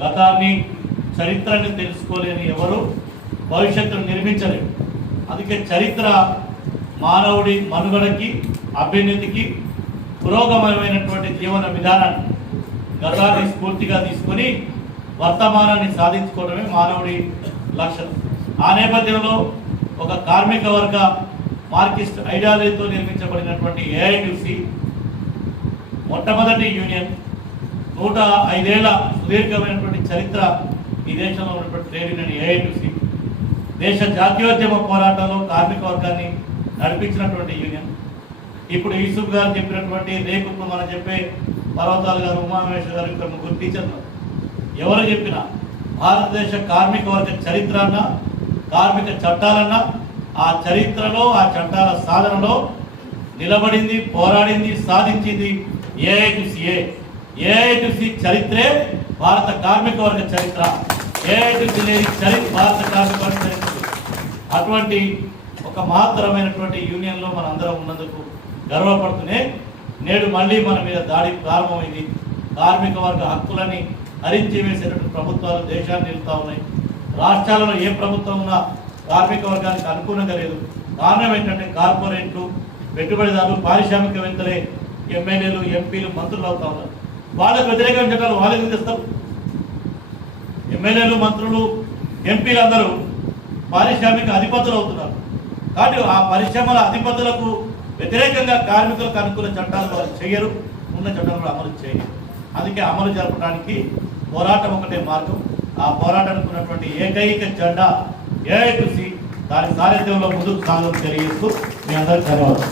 గతాన్ని చరిత్రని తెలుసుకోలేని ఎవరు భవిష్యత్తును నిర్మించలేరు. అందుకే చరిత్ర మానవుడి మనుగడకి అభ్యున్నతికి పురోగమనమైనటువంటి జీవన విధానాన్ని గతాన్ని స్ఫూర్తిగా తీసుకొని వర్తమానాన్ని సాధించుకోవడమే మానవుడి లక్ష్యం. ఆ నేపథ్యంలో ఒక కార్మిక వర్గ మార్కిస్ట్ ఐడియాలజీతో నిర్మించబడినటువంటి ఏఐటిసి మొట్టమొదటి యూనియన్ నూట ఐదేళ్ళ సుదీర్ఘమైనటువంటి చరిత్ర ఈ దేశంలో ఉన్నటువంటి ట్రేడ్ యూనియన్ ఏఐటిసి దేశ జాతీయోద్యమ పోరాటంలో కార్మిక వర్గాన్ని నడిపించినటువంటి యూనియన్. ఇప్పుడు యూసుఫ్ గారు చెప్పినటువంటి రేపు మనం చెప్పే పర్వతాలు గారు ఉమామేశ్వర గారు ఇక్కడ ముగ్గురు టీచర్లు ఎవరు చెప్పినా భారతదేశ కార్మిక వర్గ చరిత్ర కార్మిక చట్టాలన్నా ఆ చరిత్రలో ఆ చట్టాల సాధనలో నిలబడింది పోరాడింది సాధించింది ఏఐటిసిఏ ఏఐటిసి చరిత్రే భారత కార్మిక వర్గ చరిత్ర. ఏఐటిసి లేని చరిత్ర భారత కార్మిక వర్గ చరిత్ర. అటువంటి ఒక మహత్తరమైనటువంటి యూనియన్లో మన అందరం ఉన్నందుకు గర్వపడుతూనే నేడు మళ్ళీ మన మీద దాడి ప్రారంభమైంది. కార్మిక వర్గ హక్కులని హరించి వేసేటువంటి ప్రభుత్వాలు దేశాన్ని నిలుపుతా ఉన్నాయి. రాష్ట్రాలలో ఏ ప్రభుత్వం ఉన్నా కార్మిక వర్గానికి అనుకూలంగా లేదు. కారణం ఏంటంటే కార్పొరేట్లు పెట్టుబడిదారులు పారిశ్రామికవేత్తలే ఎమ్మెల్యేలు ఎంపీలు మంత్రులు అవుతా ఉన్నారు. వాళ్ళకు వ్యతిరేకమైన చట్టాలు వాళ్ళకి తెస్తారు ఎమ్మెల్యేలు మంత్రులు ఎంపీలు అందరూ పారిశ్రామిక అధిపతులు అవుతున్నారు. కాబట్టి ఆ పరిశ్రమల అధిపతులకు వ్యతిరేకంగా కార్మికులకు అనుకూల చట్టాలు వాళ్ళు చేయరు. ఉన్న చట్టాలు అమలు చేయరు. అందుకే అమలు జరపడానికి పోరాటం ఒకటే మార్గం. ఆ పోరాటానికి ఉన్నటువంటి ఏకైక జెండా ఏఐటిసి దాని సారథ్యంలో ముందుకు సాగం తెలియజేస్తూ మీ అందరికీ ధన్యవాదాలు.